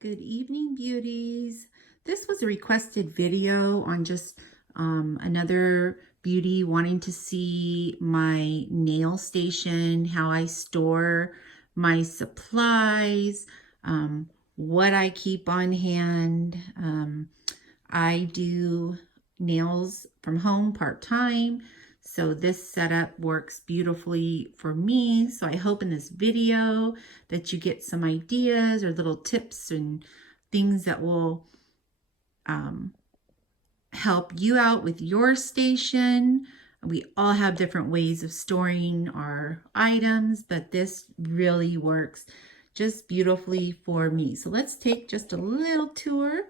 Good evening, beauties. This was a requested video on just another beauty wanting to see my nail station, how I store my supplies, what I keep on hand. I do nails from home part-time, so this setup works beautifully for me. So I hope in this video that you get some ideas or little tips and things that will help you out with your station. We all have different ways of storing our items, but this really works just beautifully for me. So let's take just a little tour.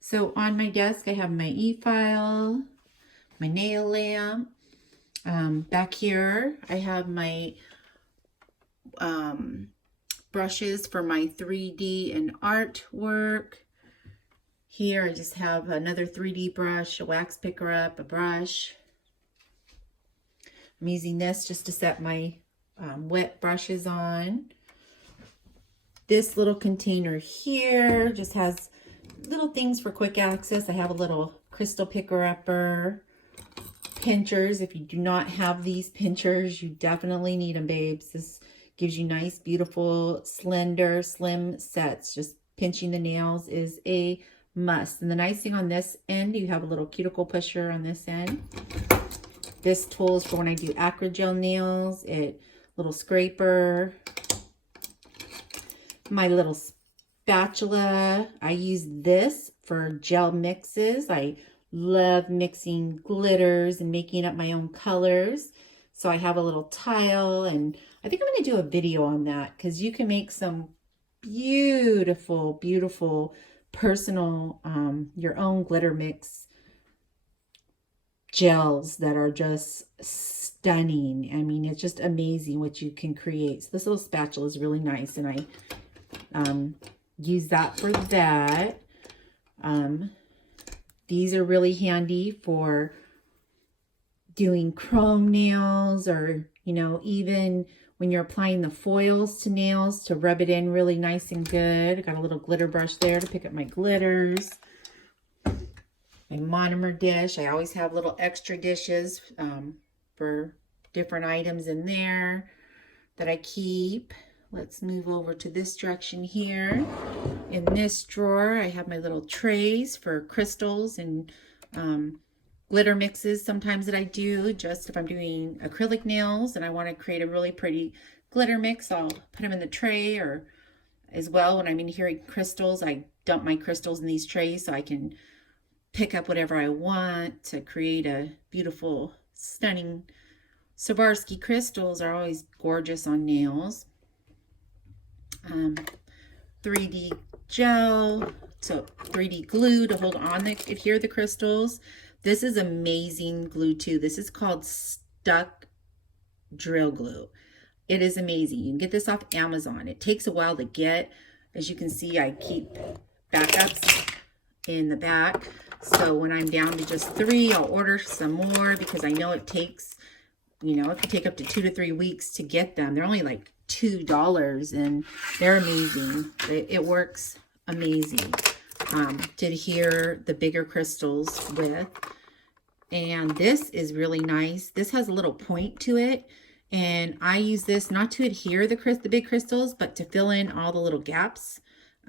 So on my desk, I have my e-file, my nail lamp. Back here, I have my brushes for my 3D and artwork. Here, I just have another 3D brush, a wax picker up, a brush. I'm using this just to set my wet brushes on. This little container here just has little things for quick access. I have a little crystal picker upper, pinchers. If you do not have these pinchers, you definitely need them, babes. This gives you nice, beautiful, slender, slim sets. Just pinching the nails is a must. And the nice thing on this end, you have a little cuticle pusher on this end. This tool is for when I do acrygel nails. Little scraper. My little spatula. I use this for gel mixes. I love mixing glitters and making up my own colors. So I have a little tile, and I think I'm going to do a video on that because you can make some beautiful, beautiful personal, your own glitter mix gels that are just stunning. I mean, it's just amazing what you can create. So this little spatula is really nice, and I use that for that. These are really handy for doing chrome nails, or, you know, even when you're applying the foils to nails to rub it in really nice and good. I got a little glitter brush there to pick up my glitters. My Monomer dish. I always have little extra dishes for different items in there that I keep. Let's move over to this direction here. In this drawer, I have my little trays for crystals and glitter mixes sometimes that I do. Just if I'm doing acrylic nails and I want to create a really pretty glitter mix, I'll put them in the tray. Or as well, when I'm in here crystals, I dump my crystals in these trays so I can pick up whatever I want to create a beautiful, stunning. Swarovski crystals are always gorgeous on nails. 3D gel, so 3D glue to hold on adhere the crystals. This is amazing glue too. This is called Stuck Drill Glue. It is amazing. You can get this off Amazon. It takes a while to get. As you can see, I keep backups in the back. So when I'm down to just 3, I'll order some more because I know it takes, you know, it can take up to 2 to 3 weeks to get them. They're only like $2 and they're amazing. It works amazing to adhere the bigger crystals with. And this is really nice. This has a little point to it, and I use this not to adhere the big crystals, but to fill in all the little gaps.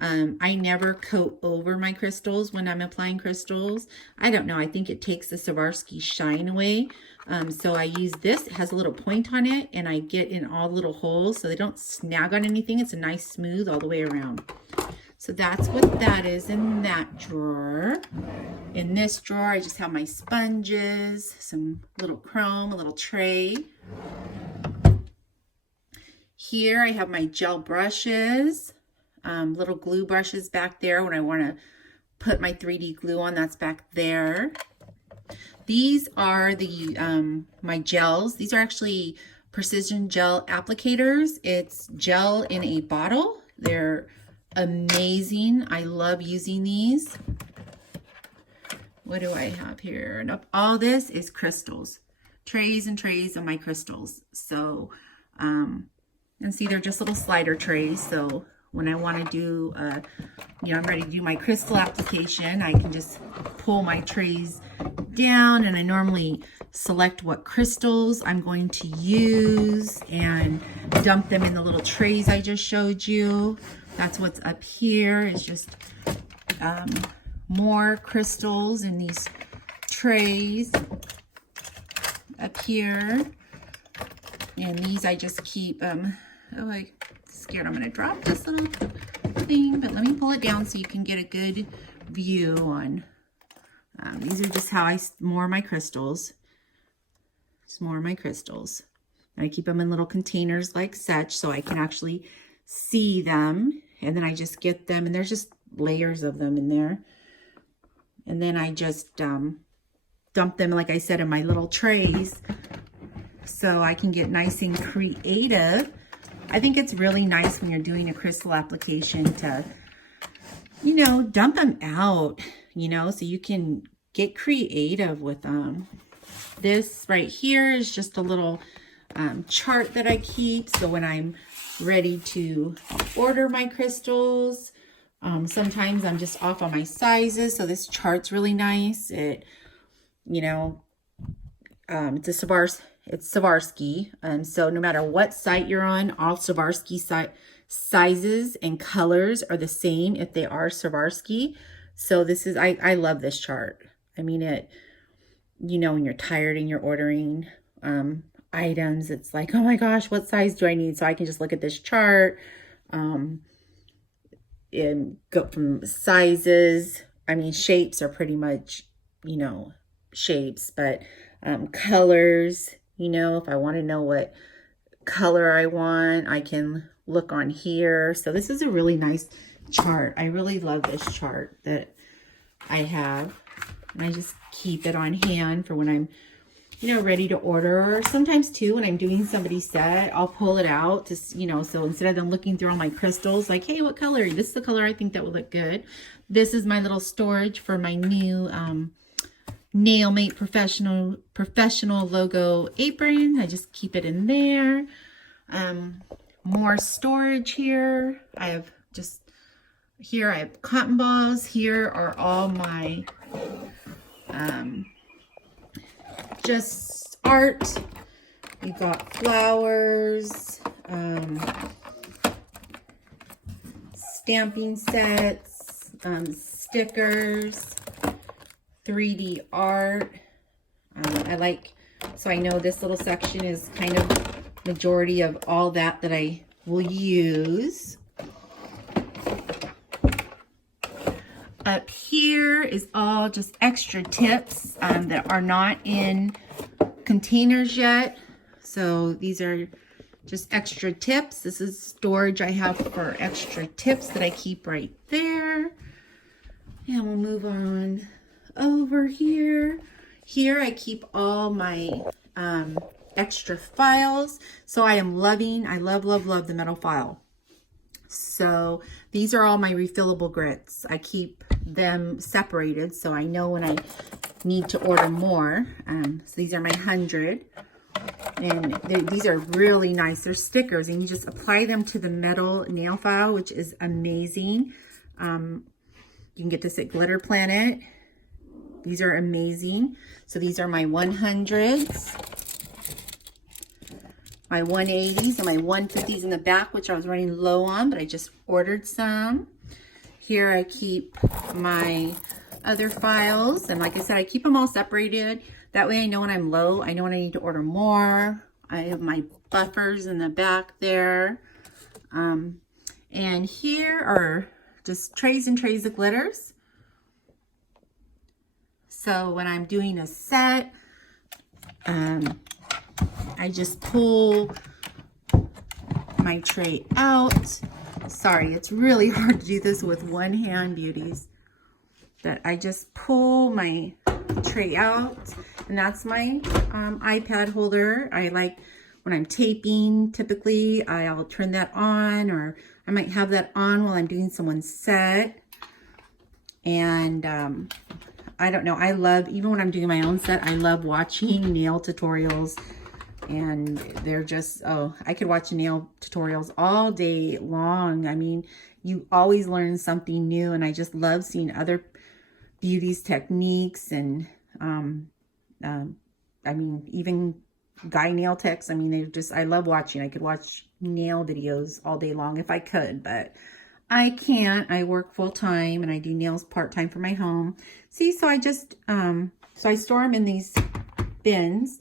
I never coat over my crystals when I'm applying crystals. I don't know. I think it takes the Swarovski shine away. So I use this. It has a little point on it, and I get in all the little holes so they don't snag on anything. It's a nice smooth all the way around. So that's what that is in that drawer. In this drawer, I just have my sponges, some little chrome, a little tray. Here I have my gel brushes. Little glue brushes back there when I want to put my 3D glue on. That's back there. These are the my gels. These are actually precision gel applicators. It's gel in a bottle. They're amazing. I love using these. What do I have here? Nope. All this is crystals. Trays and trays of my crystals. So, and see, they're just little slider trays. So when I want to do a you know, I'm ready to do my crystal application, I can just pull my trays down, and I normally select what crystals I'm going to use and dump them in the little trays I just showed you. That's what's up here, is just more crystals in these trays up here. And these I just keep, oh, I'm scared I'm gonna drop this little thing, but let me pull it down so you can get a good view on, these are just how I more my crystals. Just more of my crystals. And I keep them in little containers like such so I can actually see them. And then I just get them, and there's just layers of them in there. And then I just dump them, like I said, in my little trays so I can get nice and creative. I think it's really nice when you're doing a crystal application to, you know, dump them out, you know, so you can get creative with them. This right here is just a little chart that I keep. So when I'm ready to order my crystals, sometimes I'm just off on my sizes. So this chart's really nice. It, you know, it's a Swarovski. So no matter what site you're on, all Swarovski sizes and colors are the same if they are Swarovski. So this is, I love this chart. I mean, it, you know, when you're tired and you're ordering items, it's like, oh my gosh, what size do I need? So I can just look at this chart and go from sizes. I mean, shapes are pretty much, you know, shapes, but colors, you know, if I want to know what color I want, I can look on here. So this is a really nice chart. I really love this chart that I have. And I just keep it on hand for when I'm, you know, ready to order. Or sometimes too, when I'm doing somebody's set, I'll pull it out to, you know, so instead of them looking through all my crystals, like, hey, what color? This is the color I think that would look good. This is my little storage for my new Nailmate professional logo apron. I just keep it in there. More storage here. I have just, here I have cotton balls. Here are all my just art. We've got flowers, stamping sets, stickers, 3D art. I like, so I know this little section is kind of majority of all that I will use. Up here is all just extra tips that are not in containers yet. So these are just extra tips. This is storage I have for extra tips that I keep right there. And we'll move on over here. Here I keep all my extra files. So I love the metal file. So these are all my refillable grits. I keep them separated so I know when I need to order more. So these are my 100. And these are really nice. They're stickers, and you just apply them to the metal nail file, which is amazing. You can get this at Glitter Planet. These are amazing. So these are my 100s. My 180s and my 150s in the back, which I was running low on, but I just ordered some. Here I keep my other files. And like I said, I keep them all separated. That way I know when I'm low, I know when I need to order more. I have my buffers in the back there. And here are just trays and trays of glitters. So when I'm doing a set, I just pull my tray out. Sorry, it's really hard to do this with one hand, beauties. That I just pull my tray out, and that's my iPad holder. I like when I'm taping, typically I'll turn that on, or I might have that on while I'm doing someone's set. And I don't know, I love, even when I'm doing my own set, I love watching nail tutorials. And they're just, oh, I could watch nail tutorials all day long. I mean, you always learn something new, and I just love seeing other beauty's techniques, and I mean, even guy nail techs. I mean, they're just, I love watching. I could watch nail videos all day long if I could, but I can't. I work full time and I do nails part time for my home. See, so I just, so I store them in these bins,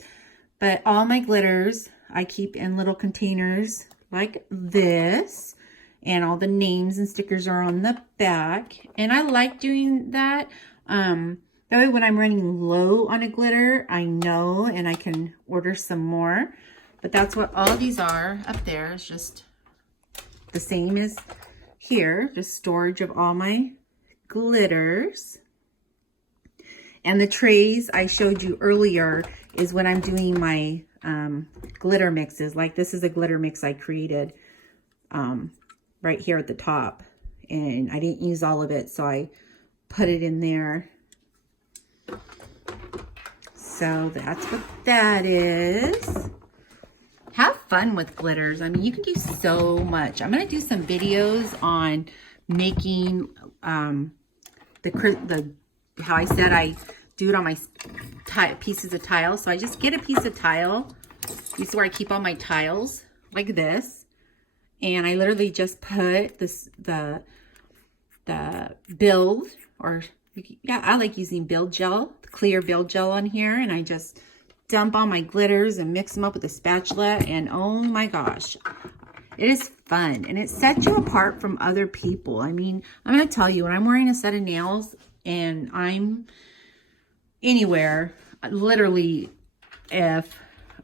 but all my glitters I keep in little containers like this, and all the names and stickers are on the back. And I like doing that. That way when I'm running low on a glitter, I know, and I can order some more. But that's what all these are up there. It's just the same as here, just storage of all my glitters. And the trays I showed you earlier is when I'm doing my glitter mixes. Like this is a glitter mix I created right here at the top. And I didn't use all of it, so I put it in there. So that's what that is. Have fun with glitters. I mean, you can do so much. I'm going to do some videos on making the how I said I do it on my pieces of tile. So I just get a piece of tile. This is where I keep all my tiles, like this. And I literally just put this the build, or yeah, I like using build gel, clear build gel on here, and I just dump all my glitters and mix them up with a spatula, and oh my gosh, it is fun, and it sets you apart from other people. I mean, I'm going to tell you, when I'm wearing a set of nails and I'm anywhere, literally, if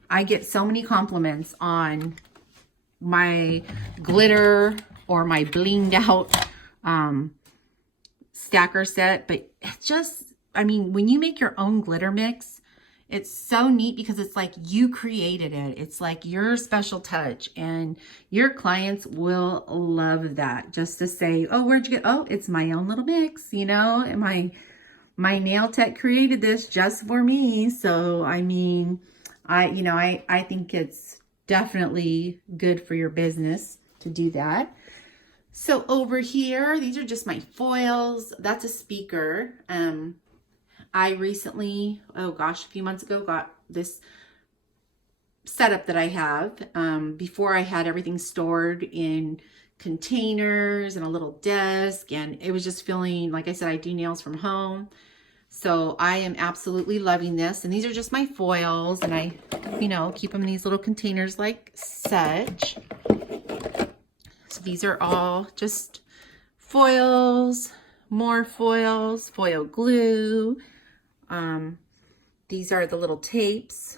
I get so many compliments on my glitter or my blinged out stacker set, but it's just, I mean, when you make your own glitter mix, it's so neat because it's like you created it. It's like your special touch, and your clients will love that. Just to say, oh, where'd you get? Oh, it's my own little mix, you know, and my nail tech created this just for me. So, I mean, I think it's definitely good for your business to do that. So over here, these are just my foils. That's a speaker. I recently, oh gosh, a few months ago, got this setup that I have. Before I had everything stored in containers and a little desk, and it was just feeling, like I said, I do nails from home. So I am absolutely loving this. And these are just my foils, and I, you know, keep them in these little containers like such. So these are all just foils, more foils, foil glue. These are the little tapes.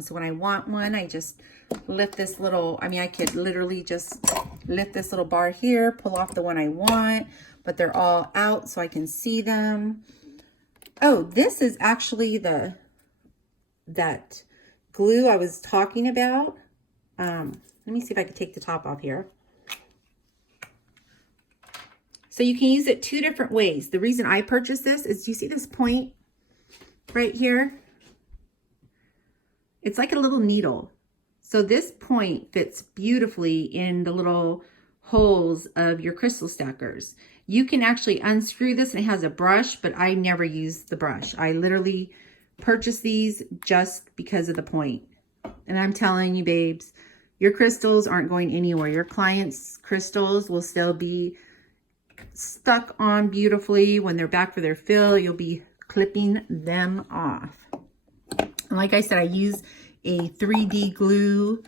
So when I want one, I just lift this little, I mean, I could literally just lift this little bar here, pull off the one I want, but they're all out so I can see them. Oh, this is actually that glue I was talking about. Let me see if I can take the top off here. So you can use it two different ways. The reason I purchased this is, you see this point right here? It's like a little needle. So this point fits beautifully in the little holes of your crystal stackers. You can actually unscrew this, and it has a brush, but I never use the brush. I literally purchased these just because of the point. And I'm telling you, babes, your crystals aren't going anywhere. Your clients' crystals will still be stuck on beautifully. When they're back for their fill, you'll be clipping them off. And like I said, I use a 3D glue,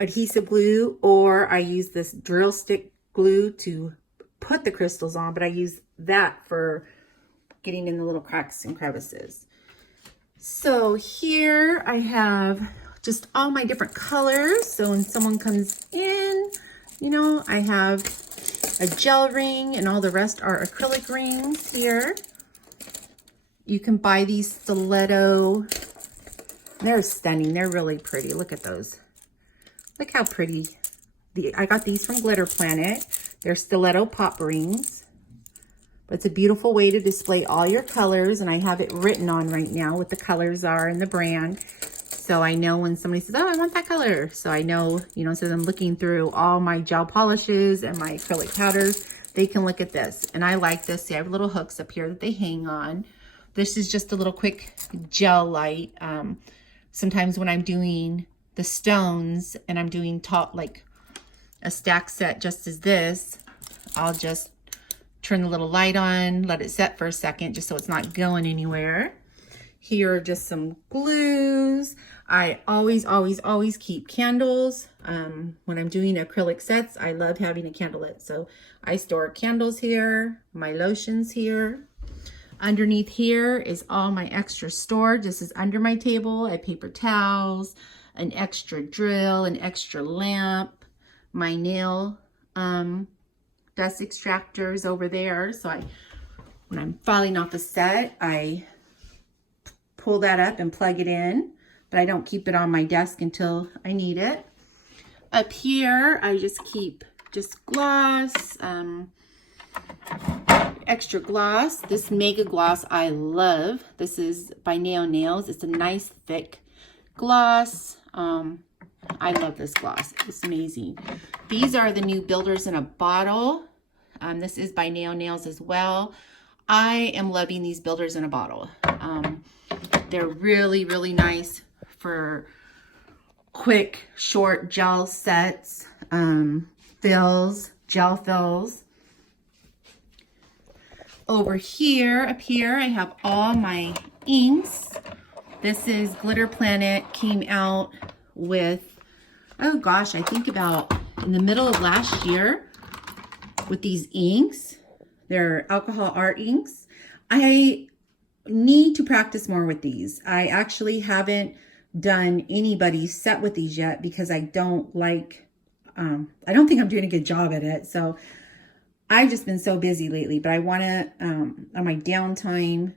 adhesive glue, or I use this drill stick glue to put the crystals on, but I use that for getting in the little cracks and crevices. So here I have just all my different colors. So when someone comes in, you know, I have a gel ring, and all the rest are acrylic rings here. You can buy these stiletto. They're stunning. They're really pretty. Look at those. Look how pretty. I got these from Glitter Planet. They're stiletto pop rings. But it's a beautiful way to display all your colors, and I have it written on right now what the colors are and the brand. So I know when somebody says, oh, I want that color. So I know, you know, instead of them looking through all my gel polishes and my acrylic powders, they can look at this. And I like this. See, I have little hooks up here that they hang on. This is just a little quick gel light. Sometimes when I'm doing the stones and I'm doing top, like a stack set just as this, I'll just turn the little light on, let it set for a second, just so it's not going anywhere. Here are just some glues. I always keep candles. When I'm doing acrylic sets, I love having a candle lit. So I store candles here, my lotions here. Underneath here is all my extra storage. This is under my table. I have paper towels, an extra drill, an extra lamp, my nail dust extractors over there. So when I'm filing off a set, I pull that up and plug it in, but I don't keep it on my desk until I need it. Up here, I just keep gloss, extra gloss. This mega gloss I love. This is by Nails. It's a nice thick gloss. I love this gloss. It's amazing. These are the new builders in a bottle. This is by Nails as well. I am loving these builders in a bottle. They're really nice for quick, short gel sets, fills, gel fills. Over here, up here, I have all my inks. This is Glitter Planet, came out with, oh gosh, I think about in the middle of last year with these inks. They're alcohol art inks. I need to practice more with these. I actually haven't done anybody's set with these yet because I don't like, I don't think I'm doing a good job at it. So I've just been so busy lately, but I want to, on my downtime,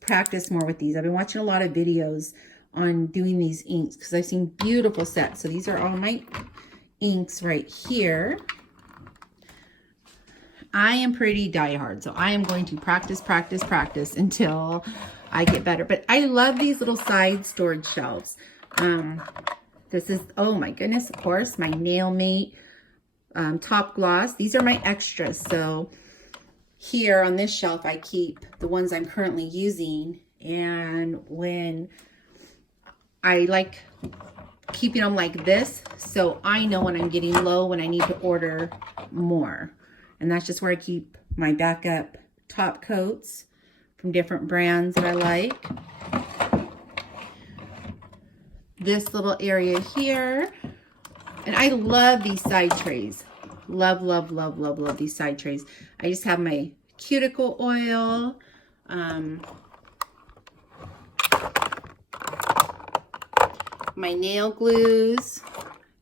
practice more with these. I've been watching a lot of videos on doing these inks because I've seen beautiful sets. So these are all my inks right here. I am pretty diehard, so I am going to practice until I get better. But I love these little side storage shelves. This is, oh my goodness, of course, my Nail Mate top gloss. These are my extras. So here on this shelf, I keep the ones I'm currently using. And when I like keeping them like this, so I know when I'm getting low, when I need to order more. And that's just where I keep my backup top coats from different brands that I like. This little area here. And I love these side trays. Love these side trays. I just have my cuticle oil. My nail glues.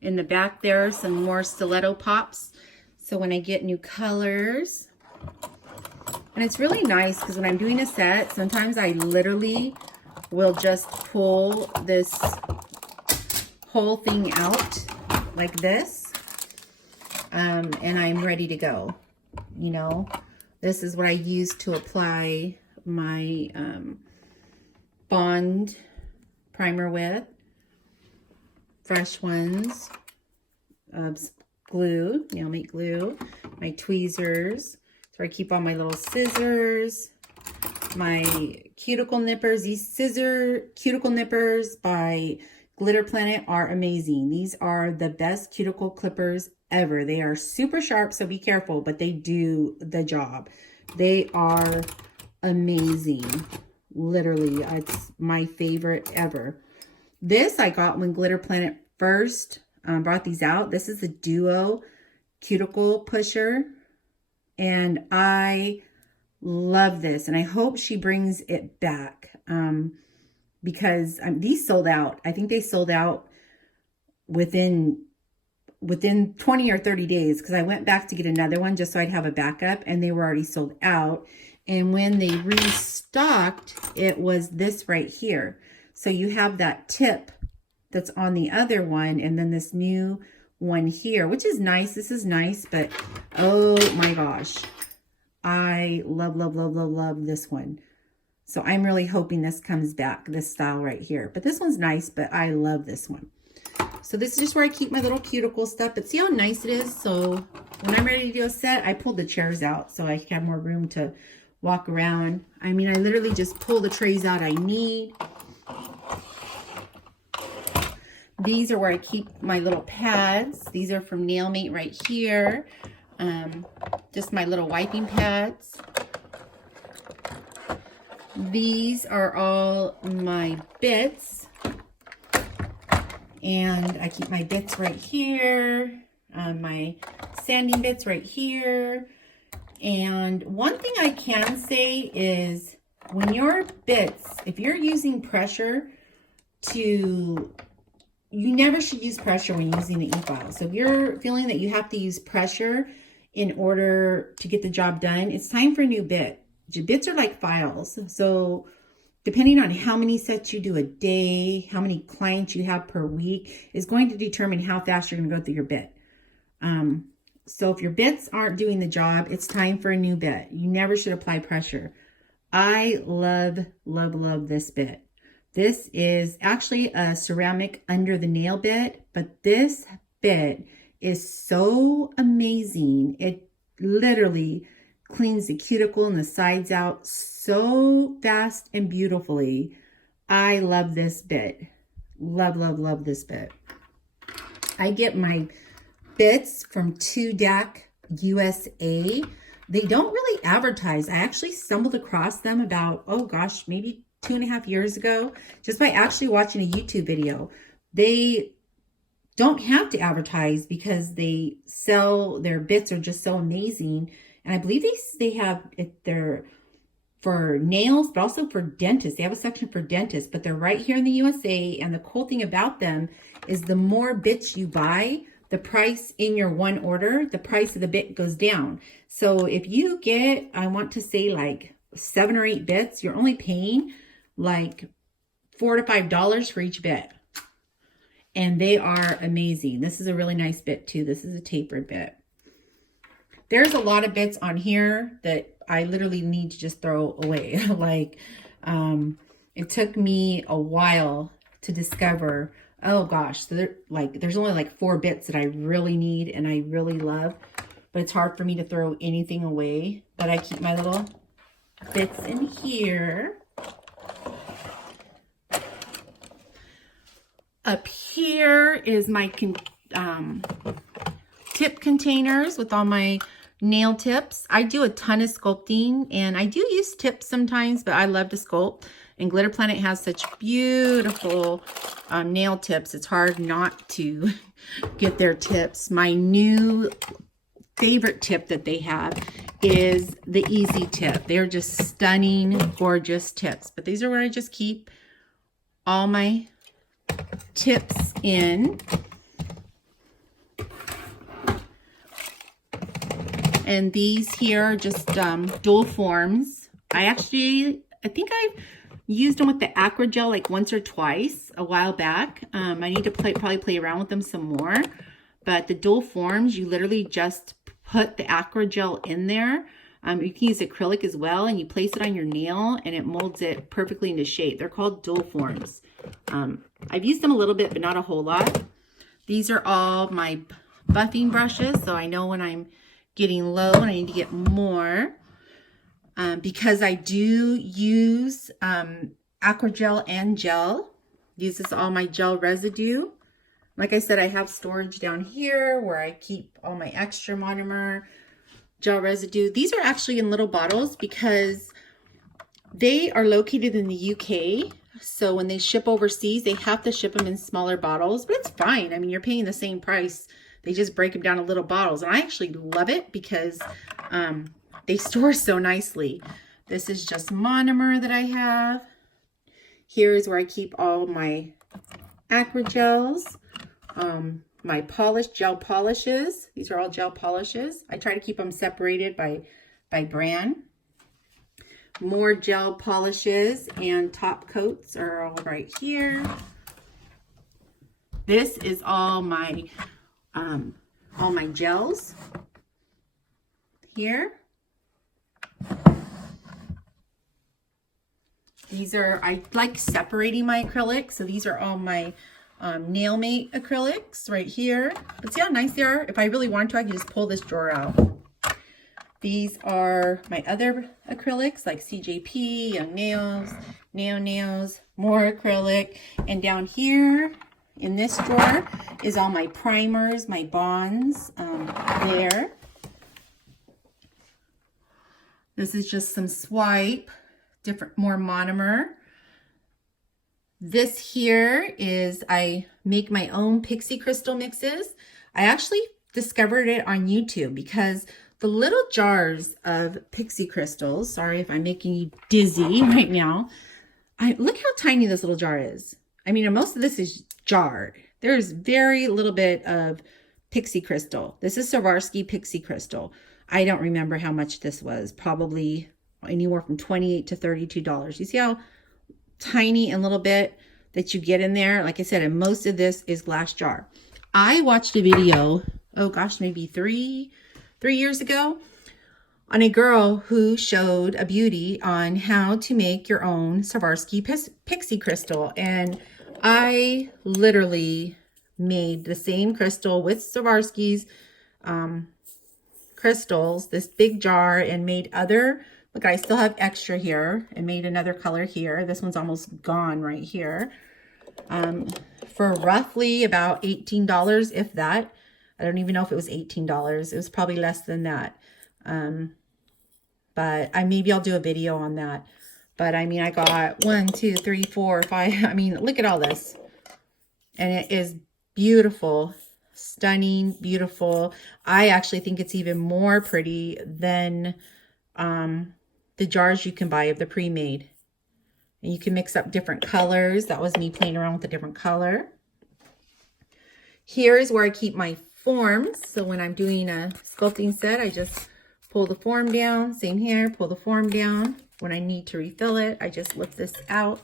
In the back there are some more stiletto pops. So when I get new colors, and it's really nice because when I'm doing a set, sometimes I literally will just pull this whole thing out like this, and I'm ready to go. You know, this is what I use to apply my Bond primer with. Fresh ones. Glue, Nail Mate glue, my tweezers. So I keep all my little scissors, my Cuticle Nippers. These Cuticle Nippers by Glitter Planet are amazing. These are the best cuticle clippers ever. They are super sharp, so be careful, but they do the job. They are amazing. Literally, it's my favorite ever. This I got when Glitter Planet first brought these out. This is the Duo Cuticle Pusher, and I love this, and I hope she brings it back because these sold out. I think they sold out within 20 or 30 days because I went back to get another one just so I'd have a backup, and they were already sold out. And when they restocked, it was this right here. So you have that tip that's on the other one, and then this new one here, which is nice. This is nice, but oh my gosh, I love this one. So I'm really hoping this comes back, this style right here. But this one's nice, but I love this one. So this is just where I keep my little cuticle stuff. But see how nice it is? So when I'm ready to do a set, I pulled the chairs out so I can have more room to walk around. I mean, I literally just pull the trays out I need. These are where I keep my little pads. These are from Nailmate right here. Just my little wiping pads. These are all my bits. And I keep my bits right here. My sanding bits right here. And one thing I can say is when your bits, if you're using pressure you never should use pressure when using the e-file. So if you're feeling that you have to use pressure in order to get the job done, it's time for a new bit. Your bits are like files. So depending on how many sets you do a day, how many clients you have per week, is going to determine how fast you're going to go through your bit. So if your bits aren't doing the job, it's time for a new bit. You never should apply pressure. I love, love, love this bit. This is actually a ceramic under the nail bit, but this bit is so amazing. It literally cleans the cuticle and the sides out so fast and beautifully. I love this bit. Love, love, love this bit. I get my bits from 2DAC USA. They don't really advertise. I actually stumbled across them about, oh gosh, maybe 2.5 years ago, just by actually watching a YouTube video. They don't have to advertise because they sell, their bits are just so amazing. And I believe they have it there for nails, but also for dentists. They have a section for dentists, but they're right here in the USA. And the cool thing about them is the more bits you buy, the price in your one order, the price of the bit goes down. So if you get, I want to say like 7 or 8 bits, you're only paying like $4 to $5 for each bit. And they are amazing. This is a really nice bit too. This is a tapered bit. There's a lot of bits on here that I literally need to just throw away. Like, it took me a while to discover, oh gosh, so there's only like 4 bits that I really need and I really love, but it's hard for me to throw anything away. But I keep my little bits in here. Up here is my tip containers with all my nail tips. I do a ton of sculpting and I do use tips sometimes, but I love to sculpt. And Glitter Planet has such beautiful nail tips. It's hard not to get their tips. My new favorite tip that they have is the Easy Tip. They're just stunning, gorgeous tips. But these are where I just keep all my tips in. And these here are just dual forms. I think I've used them with the Acrygel like once or twice a while back. I need to probably play around with them some more. But the dual forms, you literally just put the Acrygel in there. You can use acrylic as well, and you place it on your nail and it molds it perfectly into shape. They're called dual forms. I've used them a little bit, but not a whole lot. These are all my buffing brushes, so I know when I'm getting low and I need to get more. Because I do use Acrygel and gel. This is all my gel residue. Like I said, I have storage down here where I keep all my extra monomer gel residue. These are actually in little bottles because they are located in the UK. So when they ship overseas, they have to ship them in smaller bottles, but it's fine. I mean, you're paying the same price. They just break them down in little bottles. And I actually love it because they store so nicely. This is just monomer that I have. Here's where I keep all my Acrygels. My gel polishes. These are all gel polishes. I try to keep them separated by brand. More gel polishes and top coats are all right here. This is all my gels here. These are, I like separating my acrylics. So these are all my nail mate acrylics right here. But see how nice they are? If I really want to, I can just pull this drawer out. These are my other acrylics like CJP, Young Nails, Nails, more acrylic. And down here in this drawer is all my primers, my bonds there. This is just some Swipe, more Monomer. This here is, I make my own pixie crystal mixes. I actually discovered it on YouTube because the little jars of pixie crystals, sorry if I'm making you dizzy right now. Look how tiny this little jar is. I mean, most of this is jarred. There's very little bit of pixie crystal. This is Swarovski pixie crystal. I don't remember how much this was. Probably anywhere from $28 to $32. You see how tiny and little bit that you get in there? Like I said, and most of this is glass jar. I watched a video, oh gosh, maybe three years ago, on a girl who showed a beauty on how to make your own Swarovski pixie crystal. And I literally made the same crystal with Swarovski's crystals, this big jar, and made other, look, I still have extra here, and made another color here. This one's almost gone right here. For roughly about $18, if that. I don't even know if it was $18. It was probably less than that. But maybe I'll do a video on that. But I mean, I got 1, 2, 3, 4, 5. I mean, look at all this. And it is beautiful, stunning, beautiful. I actually think it's even more pretty than the jars you can buy of the pre-made. And you can mix up different colors. That was me playing around with a different color. Here's where I keep my forms. So when I'm doing a sculpting set, I just pull the form down. Same here, pull the form down. When I need to refill it, I just lift this out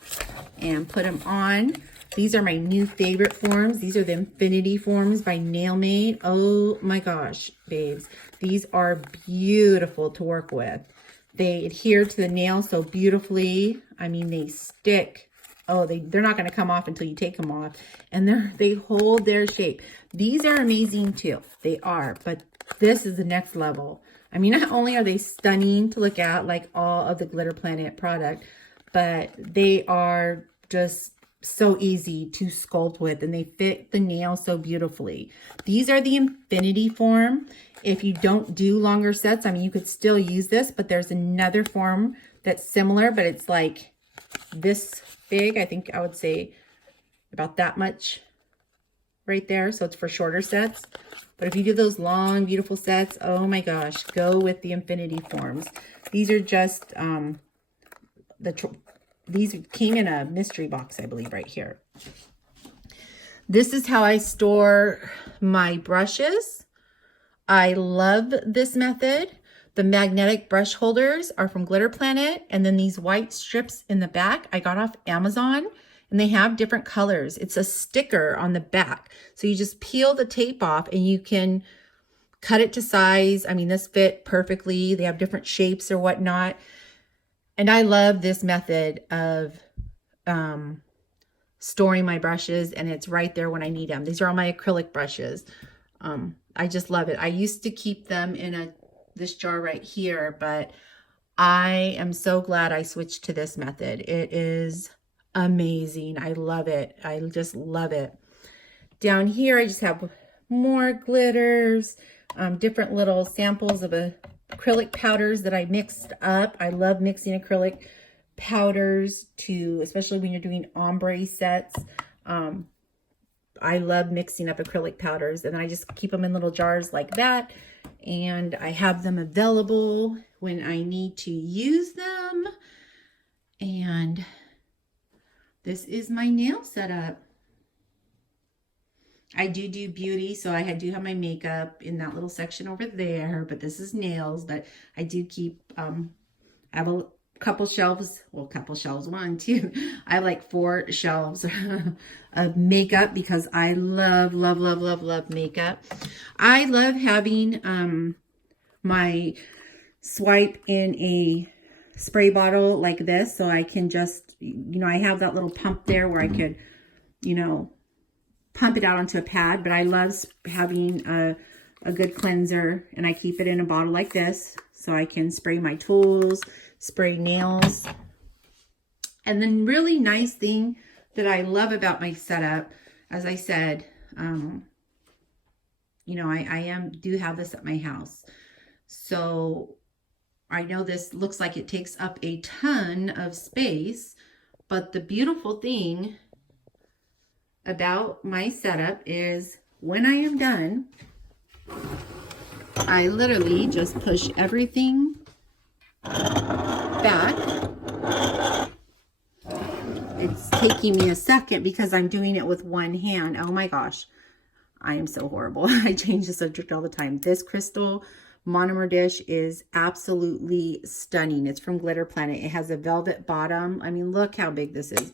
and put them on. These are my new favorite forms. These are the Infinity forms by Nailmade. Oh my gosh, babes. These are beautiful to work with. They adhere to the nail so beautifully. I mean, they stick. Oh, they're not going to come off until you take them off. And they hold their shape. These are amazing too. They are, but this is the next level. I mean, not only are they stunning to look at, like all of the Glitter Planet product, but they are just so easy to sculpt with, and they fit the nail so beautifully. These are the Infinity form. If you don't do longer sets, I mean, you could still use this, but there's another form that's similar, but it's like this big. I think I would say about that much right there. So it's for shorter sets. But if you do those long, beautiful sets, oh my gosh, go with the Infinity forms. These are just, these came in a mystery box, I believe, right here. This is how I store my brushes. I love this method. The magnetic brush holders are from Glitter Planet. And then these white strips in the back, I got off Amazon. And they have different colors. It's a sticker on the back. So you just peel the tape off and you can cut it to size. I mean, this fit perfectly. They have different shapes or whatnot. And I love this method of storing my brushes, and it's right there when I need them. These are all my acrylic brushes. I just love it. I used to keep them in this jar right here, but I am so glad I switched to this method. It is amazing. I love it. I just love it. Down here, I just have more glitters, different little samples of acrylic powders that I mixed up. I love mixing acrylic powders especially when you're doing ombre sets. I love mixing up acrylic powders, and then I just keep them in little jars like that. And I have them available when I need to use them. And this is my nail setup. I do beauty, so I do have my makeup in that little section over there, but this is nails. But I do keep, I have a couple shelves, well, couple shelves, 1, 2. I have like 4 shelves of makeup because I love, love, love, love, love makeup. I love having my Swipe in a spray bottle like this, so I can just, you know, I have that little pump there where I could, you know, pump it out onto a pad. But I love having a good cleanser, and I keep it in a bottle like this so I can spray my tools, spray nails. And then really nice thing that I love about my setup, as I said, you know, I do have this at my house. So I know this looks like it takes up a ton of space, but the beautiful thing about my setup is when I am done, I literally just push everything back. It's taking me a second because I'm doing it with one hand. Oh my gosh, I am so horrible. I change the subject all the time. This crystal Monomer dish is absolutely stunning. It's from Glitter Planet. It has a velvet bottom. I mean, look how big this is.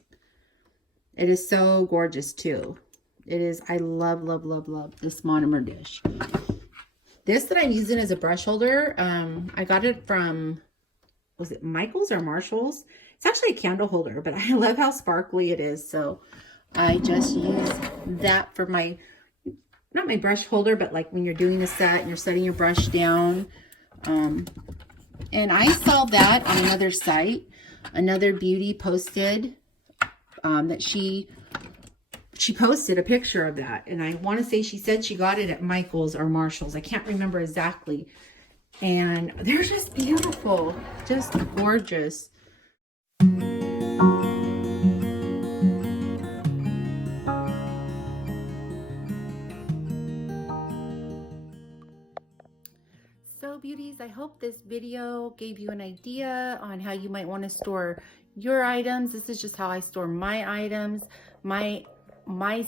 It is so gorgeous too. It is, I love, love, love, love this Monomer dish. This that I'm using as a brush holder, I got it from, was it Michael's or Marshall's? It's actually a candle holder, but I love how sparkly it is. So I just use that for my, not my brush holder, but like when you're doing a set and you're setting your brush down. And I saw that on another site. Another beauty posted that she posted a picture of that. And I want to say she said she got it at Michael's or Marshall's. I can't remember exactly. And they're just beautiful, just gorgeous. So beauties, I hope this video gave you an idea on how you might want to store your items. This is just how I store my items, my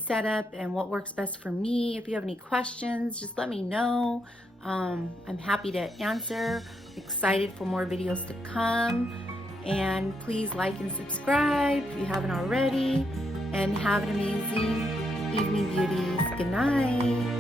setup, and what works best for me. If you have any questions, just let me know. I'm happy to answer. Excited for more videos to come. And please like and subscribe if you haven't already. And have an amazing evening, beauties. Good night.